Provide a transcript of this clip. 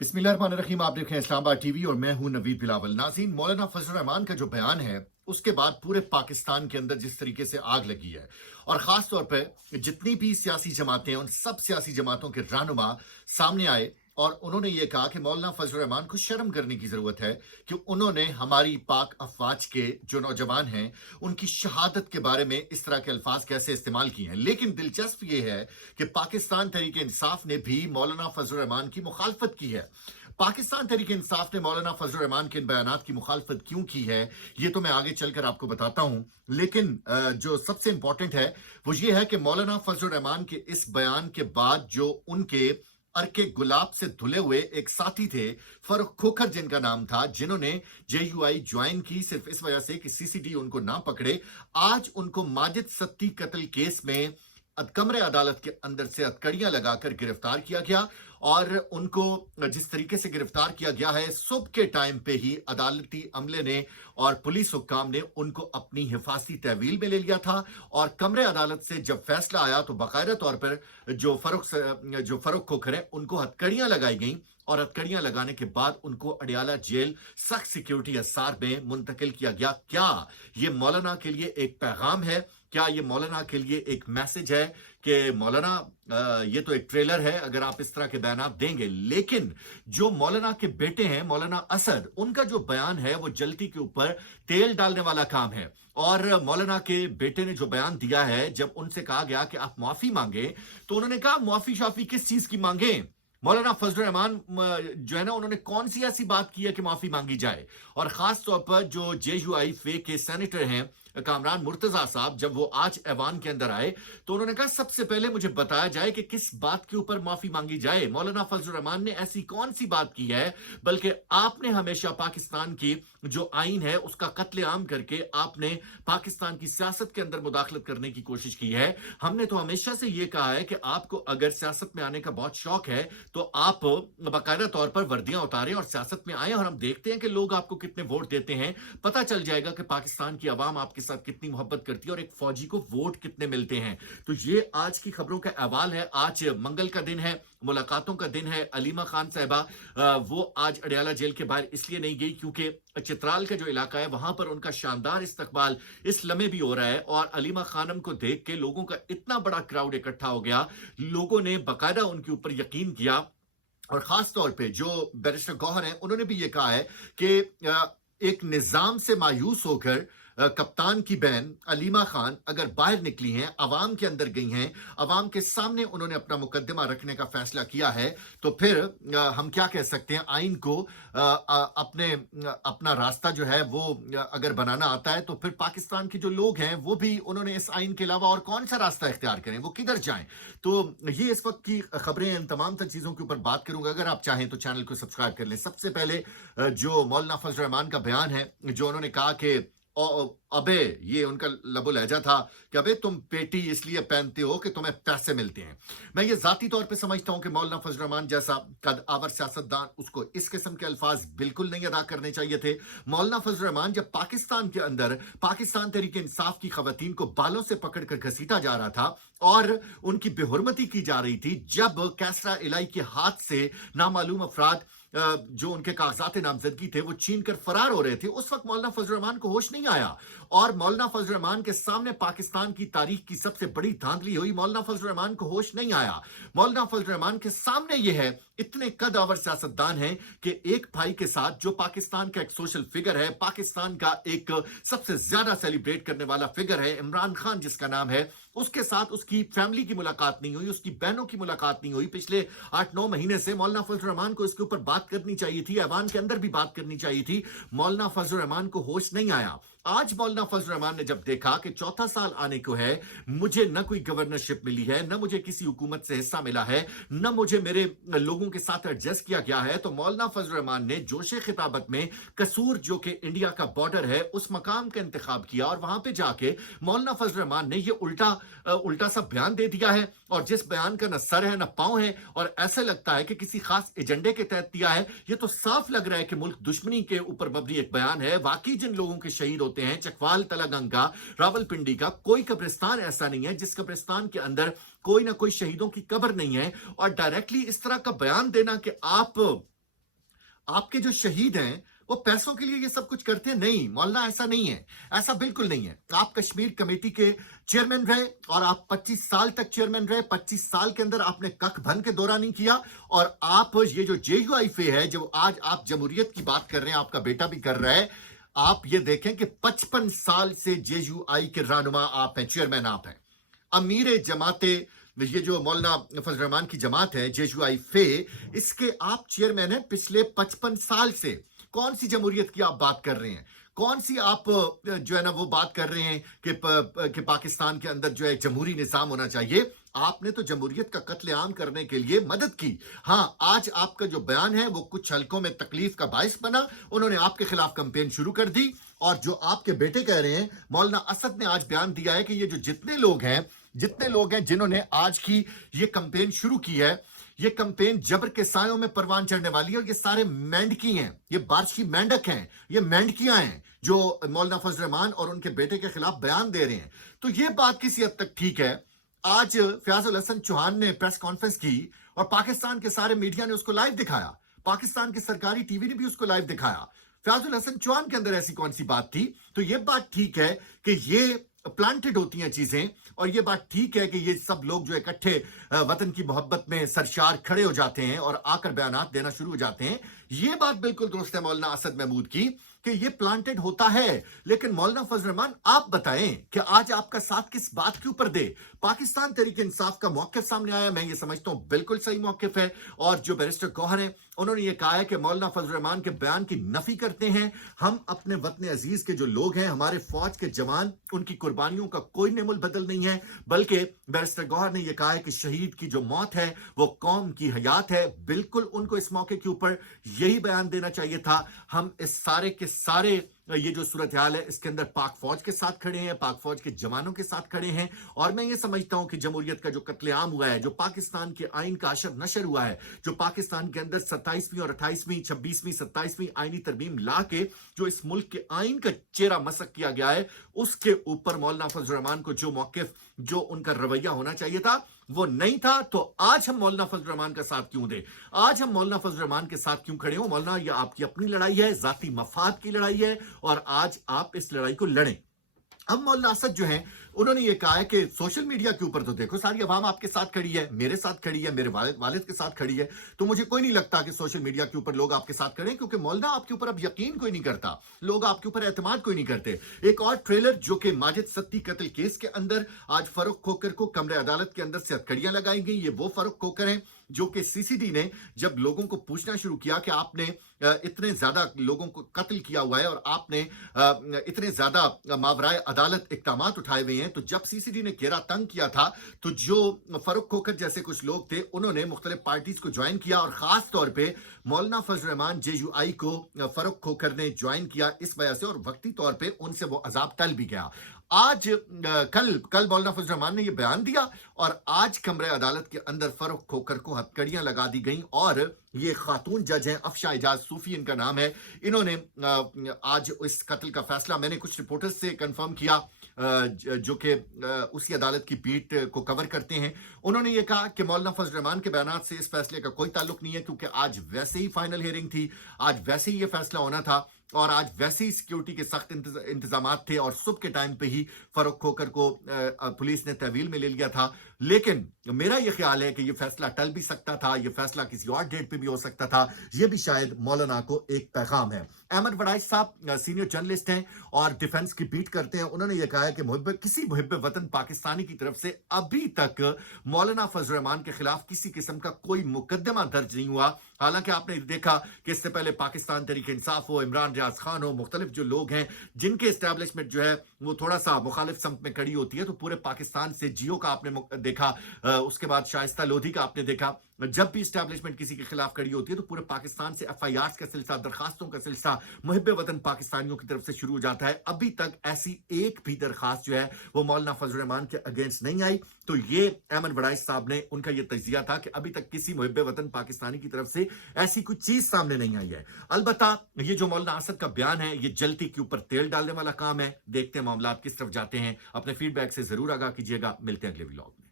बिस्मिल्लाहिर्रहमानिर्रहीम। आप देख रहे हैं इस्लामाबाद टीवी और मैं हूं नवीद बिलावल। नाज़रीन, मौलाना फजल रहमान का जो बयान है उसके बाद पूरे पाकिस्तान के अंदर जिस तरीके से आग लगी है और ख़ास तौर पे जितनी भी सियासी जमातें हैं उन सब सियासी जमातों के रहनुमा सामने आए और उन्होंने ये कहा कि मौलाना फजल रहमान को शर्म करने की ज़रूरत है कि उन्होंने हमारी पाक अफवाज के जो नौजवान हैं उनकी शहादत के बारे में इस तरह के अल्फाज कैसे इस्तेमाल किए हैं। लेकिन दिलचस्प ये है कि पाकिस्तान तहरीक इंसाफ ने भी मौलाना फजल रहमान की मुखालफत की है। पाकिस्तान तहरीक इंसाफ ने मौलाना फजल रहमान के इन बयानात की मुखालफत क्यों की है ये तो मैं आगे चलकर आपको बताता हूं, लेकिन जो सबसे इंपॉर्टेंट है वो ये है कि मौलाना फजल रहमान के इस बयान के बाद जो उनके अरके गुलाब से धुले हुए एक साथी थे, फरूख खोखर जिनका नाम था, जिन्होंने जेयूआई ज्वाइन की सिर्फ इस वजह से कि सीसीडी उनको ना पकड़े, आज उनको माजिद सत्ती कत्ल केस में कमरे अदालत के अंदर से हथकड़ियां लगाकर गिरफ्तार किया गया। और उनको जिस तरीके से गिरफ्तार किया गया है, सुबह के टाइम पे ही अदालती अमले ने और पुलिस हुक्काम ने उनको अपनी हिफाजती तहवील में ले लिया था। और कमरे अदालत से जब फैसला आया तो बाकायदा तौर पर जो फरूख खोखर है उनको हथकड़ियां लगाई गई और हथकड़ियां लगाने के बाद उनको अडियाला जेल सख्त सिक्योरिटी हिसार में मुंतकिल किया गया। क्या ये मौलाना के लिए एक पैगाम है? क्या ये मौलाना के लिए एक मैसेज है कि मौलाना ये तो एक ट्रेलर है अगर आप इस तरह के बयान देंगे, लेकिन जो मौलाना के बेटे हैं मौलाना असद, उनका जो बयान है वो जलती के ऊपर तेल डालने वाला काम है। और मौलाना के बेटे ने जो बयान दिया है, जब उनसे कहा गया कि आप माफी मांगे तो उन्होंने कहा माफी शाफी किस चीज की मांगे? मौलाना फजल रहमान जो है ना, उन्होंने कौन सी ऐसी बात की है कि माफी मांगी जाए? और खास तौर पर जो जेयूआई फे के सेनेटर हैं कामरान मुर्तजा साहब, जब वो आज ऐवान के अंदर आए तो उन्होंने कहा सबसे पहले मुझे बताया जाए कि किस बात के ऊपर माफी मांगी जाए। मौलाना फजल रहमान ने ऐसी कौन सी बात की है? बल्कि आपने हमेशा पाकिस्तान की जो आइन है उसका कत्लेआम करके आपने पाकिस्तान की सियासत के अंदर मुदाखलत करने की कोशिश की है। हमने तो हमेशा से यह कहा है कि आपको अगर सियासत में आने का बहुत शौक है तो आप बाकायदा तौर पर वर्दियां उतारें और सियासत में आए और हम देखते हैं कि लोग आपको कितने वोट देते हैं। पता चल जाएगा कि पाकिस्तान की आवाम आपके साथ कितनी मोहब्बत करती है और एक फौजी को वोट कितने मिलते हैं। तो ये आज की खबरों का अहवाल है। आज मंगल का दिन है, मुलाकातों का दिन है। अलीमा खान साहिबा वो आज अडियाला जेल के बाहर इसलिए नहीं गई क्योंकि चित्राल का जो इलाका है वहां पर उनका शानदार इस्तकबाल इस लम्हे भी हो रहा है और अलीमा खानम को देख के लोगों का इतना बड़ा क्राउड इकट्ठा हो गया, लोगों ने बाकायदा उनके ऊपर यकीन किया। और खास तौर पे जो बैरिस्टर गौहर हैं उन्होंने भी ये कहा है कि एक निजाम से मायूस होकर कप्तान की बहन अलीमा खान अगर बाहर निकली हैं, अवाम के अंदर गई हैं, अवाम के सामने उन्होंने अपना मुकदमा रखने का फैसला किया है, तो फिर हम क्या कह सकते हैं? आइन को अपना रास्ता जो है वो अगर बनाना आता है तो फिर पाकिस्तान के जो लोग हैं वो भी उन्होंने इस आइन के अलावा और कौन सा रास्ता इख्तियार करें, वो किधर जाएं? तो ये इस वक्त की खबरें, इन तमाम तर चीजों के ऊपर बात करूंगा। अगर आप चाहें तो चैनल को सब्सक्राइब कर लें। सबसे पहले जो मौलाना फजल रहमान का बयान है, जो उन्होंने कहा कि अबे, ये उनका लबो लहजा था कि अबे तुम पेटी इसलिए पहनते हो कि तुम्हें पैसे मिलते हैं। मैं ये जाती तौर पे समझता हूं कि मौलाना फजल रहमान जैसा कद आवर सियासतदान उसको इस किस्म के अल्फाज बिल्कुल नहीं अदा करने चाहिए थे। मौलाना फजल रहमान जब पाकिस्तान के अंदर पाकिस्तान तहरीक इंसाफ की खवातीन को बालों से पकड़कर घसीटा जा रहा था और उनकी बेहुरमती की जा रही थी, जब कैसरा इलाई के हाथ से नामालूम अफराद जो उनके कागजात नामजदगी थे वो छीन कर फरार हो रहे थे, उस वक्त मौलाना फजल रहमान को होश नहीं आया और मौलाना फजल रहमान के सामने पाकिस्तान की तारीख की सबसे बड़ी धांधली हुई। मौलाना फजल रहमान को होश नहीं आया। मौलाना फजल रहमान के सामने यह है, इतने कदावर सियासतदान हैं कि एक भाई के साथ जो पाकिस्तान का एक सोशल फिगर है, पाकिस्तान का एक सबसे ज्यादा सेलिब्रेट करने वाला फिगर है, इमरान खान जिसका नाम है, उसके साथ उसकी फैमिली की मुलाकात नहीं हुई, उसकी बहनों की मुलाकात नहीं हुई। पिछले 8-9 महीने से मौलाना फजल रहमान को इसके ऊपर बात करनी चाहिए थी, ऐवान के अंदर भी बात करनी चाहिए थी। मौलाना फजल रहमान को होश नहीं आया। आज मौलाना फजल रहमान ने जब देखा कि चौथा साल आने को है, मुझे न कोई गवर्नरशिप मिली है, न मुझे किसी हुकूमत से हिस्सा मिला है, न मुझे मेरे लोगों के साथ एडजस्ट किया गया है, तो मौलाना फजल रहमान ने जोशे खिताबत में कसूर जो कि इंडिया का बॉर्डर है उस मकाम का इंतखाब किया और वहां पे जाके मौलाना फजल रहमान ने ये उल्टा सा बयान दे दिया है। और जिस बयान का न सर है न पांव है और ऐसा लगता है कि किसी खास एजेंडे के तहत दिया है, ये तो साफ लग रहा है कि मुल्क दुश्मनी के ऊपर मबनी एक बयान है। वाकई जिन लोगों के शहीद होते हैं, चकवाल, तलागंगा, रावलपिंडी का कोई कब्रिस्तान ऐसा नहीं है जिस कब्रिस्तान के अंदर कोई ना कोई शहीदों की कब्र नहीं है। और डायरेक्टली इस तरह का बयान देना कि आप آپ کے جو شہید ہیں وہ پیسوں کے لیے یہ سب کچھ کرتے نہیں مولانا، ایسا نہیں ہے، ایسا بالکل نہیں ہے۔ آپ کشمیر کمیٹی کے چیئرمین رہے اور آپ 25 سال تک چیئرمین رہے، 25 سال کے اندر آپ نے ککھ بھن کے دورہ نہیں کیا، اور آپ یہ جو جے یو آئی فے ہے، جو آج آپ جمہوریت کی بات کر رہے ہیں، آپ کا بیٹا بھی کر رہا ہے، آپ یہ دیکھیں کہ 55 سال سے جے یو آئی کے رہنما آپ ہیں، چیئرمین آپ ہیں۔ امیر جماعت یہ جو مولانا فضل الرحمان کی جماعت ہے جے یو آئی فے، اس کے آپ چیئرمین ہیں پچھلے 55 سال سے۔ کون سی جمہوریت کی آپ بات کر رہے ہیں؟ کون سی آپ جو ہے نا وہ بات کر رہے ہیں کہ پاکستان کے اندر جو ہے جمہوری نظام ہونا چاہیے؟ آپ نے تو جمہوریت کا قتل عام کرنے کے لیے مدد کی۔ ہاں، آج آپ کا جو بیان ہے وہ کچھ حلقوں میں تکلیف کا باعث بنا، انہوں نے آپ کے خلاف کمپین شروع کر دی، اور جو آپ کے بیٹے کہہ رہے ہیں، مولانا اسد نے آج بیان دیا ہے کہ یہ جو جتنے لوگ ہیں جنہوں نے آج کی یہ کمپین شروع کی ہے، یہ کمپین جبر کے سایوں میں پروان چڑھنے والی ہے، اور یہ سارے مینڈکی ہیں، یہ بارش کی مینڈک ہیں، یہ مینڈکیاں ہیں جو مولانا فضل الرحمان اور ان کے بیٹے کے خلاف بیان دے رہے ہیں۔ تو یہ بات کسی حد تک ٹھیک ہے۔ آج فیاض الحسن چوہان نے پریس کانفرنس کی اور پاکستان کے سارے میڈیا نے اس کو لائیو دکھایا، پاکستان کے سرکاری ٹی وی نے بھی اس کو لائیو دکھایا۔ فیاض الحسن چوہان کے اندر ایسی کون سی بات تھی؟ تو یہ بات ٹھیک ہے کہ یہ پلانٹڈ ہوتی ہیں چیزیں، اور یہ بات ٹھیک ہے کہ یہ سب لوگ جو اکٹھے وطن کی محبت میں سرشار کھڑے ہو جاتے ہیں اور آ کر بیانات دینا شروع ہو جاتے ہیں۔ یہ بات بالکل درست ہے مولانا اسد محمود کی کہ یہ پلانٹڈ ہوتا ہے، لیکن مولانا فضل الرحمان آپ بتائیں کہ آج آپ کا ساتھ کس بات کے اوپر دے؟ پاکستان تحریک انصاف کا موقف سامنے آیا، میں یہ سمجھتا ہوں بالکل صحیح موقف ہے، اور جو بیرسٹر گوہر ہیں انہوں نے یہ کہا ہے کہ مولانا فضل الرحمان کے بیان کی نفی کرتے ہیں۔ ہم اپنے وطن عزیز کے جو لوگ ہیں، ہمارے فوج کے جوان، ان کی قربانیوں کا کوئی نعم البدل نہیں ہے، بلکہ بیرسٹر گوہر نے یہ کہا ہے کہ شہید کی جو موت ہے وہ قوم کی حیات ہے۔ بالکل ان کو اس موقع کے اوپر یہی بیان دینا چاہیے تھا۔ ہم اس سارے کے سارے یہ جو صورتحال ہے اس کے اندر پاک فوج کے ساتھ کھڑے ہیں، پاک فوج کے جوانوں کے ساتھ کھڑے ہیں، اور میں یہ سمجھتا ہوں کہ جمہوریت کا جو قتل عام ہوا ہے، جو پاکستان کے آئین کا اشر نشر ہوا ہے، جو پاکستان کے اندر 27ویں اور 28ویں 26ویں 27ویں آئینی ترمیم لا کے جو اس ملک کے آئین کا چہرہ مسخ کیا گیا ہے، اس کے اوپر مولانا فضل الرحمان کو جو موقف، جو ان کا رویہ ہونا چاہیے تھا وہ نہیں تھا۔ تو آج ہم مولانا فضل الرحمان کا ساتھ کیوں دیں؟ آج ہم مولانا فضل الرحمان کے ساتھ کیوں کھڑے ہوں؟ مولانا، یہ آپ کی اپنی لڑائی ہے، ذاتی مفاد کی لڑائی ہے، اور آج آپ اس لڑائی کو لڑیں۔ اب مولانا اسد جو ہیں انہوں نے یہ کہا ہے کہ سوشل میڈیا کے اوپر تو دیکھو ساری عوام آپ کے ساتھ کھڑی ہے، میرے ساتھ کھڑی ہے، میرے والد کے ساتھ کھڑی ہے، تو مجھے کوئی نہیں لگتا کہ سوشل میڈیا کے اوپر لوگ آپ کے ساتھ کھڑے ہیں، کیونکہ مولانا آپ کے اوپر اب یقین کوئی نہیں کرتا، لوگ آپ کے اوپر اعتماد کوئی نہیں کرتے۔ ایک اور ٹریلر جو کہ ماجد ستی قتل کیس کے اندر آج فاروق کھوکر کو کمرے عدالت کے اندر سے ہتھکڑیاں لگائی گئی، یہ وہ فاروق کھوکر ہیں جو کہ سی سی ڈی نے جب لوگوں کو پوچھنا شروع کیا کہ آپ نے اتنے زیادہ لوگوں کو قتل کیا ہوا ہے اور آپ نے اتنے زیادہ ماورائے عدالت اقدامات اٹھائے ہوئے ہیں، تو جب سی سی ڈی نے گھیرا تنگ کیا تھا تو جو فاروق کھوکر جیسے کچھ لوگ تھے انہوں نے مختلف پارٹیز کو جوائن کیا، اور خاص طور پہ مولانا فضل الرحمان جے یو آئی کو فاروق کھوکر نے جوائن کیا اس وجہ سے، اور وقتی طور پہ ان سے وہ عذاب ٹل بھی گیا۔ آج کل مولانا فضل الرحمان نے یہ بیان دیا، اور آج کمرے عدالت کے اندر فاروق کھوکر کو ہتھکڑیاں لگا دی گئیں، اور یہ خاتون جج ہیں، افشاں اعجاز صوفی ان کا نام ہے، انہوں نے آج اس قتل کا فیصلہ میں نے کچھ رپورٹر سے کنفرم کیا جو کہ اسی عدالت کی پیٹ کو کور کرتے ہیں، انہوں نے یہ کہا کہ مولانا فضل الرحمان کے بیانات سے اس فیصلے کا کوئی تعلق نہیں ہے، کیونکہ آج ویسے ہی فائنل ہیئرنگ تھی، آج ویسے ہی یہ فیصلہ ہونا تھا، اور آج ویسے ہی سیکیورٹی کے سخت انتظامات تھے، اور صبح کے ٹائم پہ ہی فاروق کھوکر کو پولیس نے تحویل میں لے لیا تھا۔ لیکن میرا یہ خیال ہے کہ یہ فیصلہ ٹل بھی سکتا تھا، یہ فیصلہ کسی اور ڈیٹ پہ بھی ہو سکتا تھا، یہ بھی شاید مولانا کو ایک پیغام ہے۔ احمد وڑائچ صاحب سینئر جرنلسٹ ہیں اور ڈیفنس کی بیٹ کرتے ہیں، انہوں نے یہ کہا ہے کہ کسی محب وطن پاکستانی کی طرف سے ابھی تک مولانا فضل الرحمان کے خلاف کسی قسم کا کوئی مقدمہ درج نہیں ہوا۔ حالانکہ آپ نے دیکھا کہ اس سے پہلے پاکستان تحریک انصاف ہو، عمران ریاض خان ہو، مختلف جو لوگ ہیں جن کے اسٹیبلشمنٹ جو ہے وہ تھوڑا سا مخالف سمت میں کھڑی ہوتی ہے، تو پورے پاکستان سے جیو کا آپ نے دیکھا، اس کے بعد شائستہ لودھی کا آپ نے دیکھا، جب بھی اسٹیبلشمنٹ کسی کے خلاف کھڑی ہوتی ہے تو پورے پاکستان سے ایف آئی آرز کا سلسلہ، درخواستوں کا سلسلہ محب وطن پاکستانیوں کی طرف سے شروع ہو جاتا ہے۔ ابھی تک ایسی ایک بھی درخواست جو ہے وہ مولانا فضل الرحمان کے اگینسٹ نہیں آئی، تو یہ احمد وڑائچ صاحب نے ان کا یہ تجزیہ تھا کہ ابھی تک کسی محب وطن پاکستانی کی طرف سے ایسی کوئی چیز سامنے نہیں آئی ہے۔ البتہ یہ جو مولانا اسد کا بیان ہے یہ جلتی کے اوپر تیل ڈالنے والا کام ہے، دیکھتے ہیں معاملات کس طرف جاتے ہیں۔ اپنے فیڈ بیک سے ضرور آگاہ کیجیے گا، ملتے ہیں اگلے ولاگ میں۔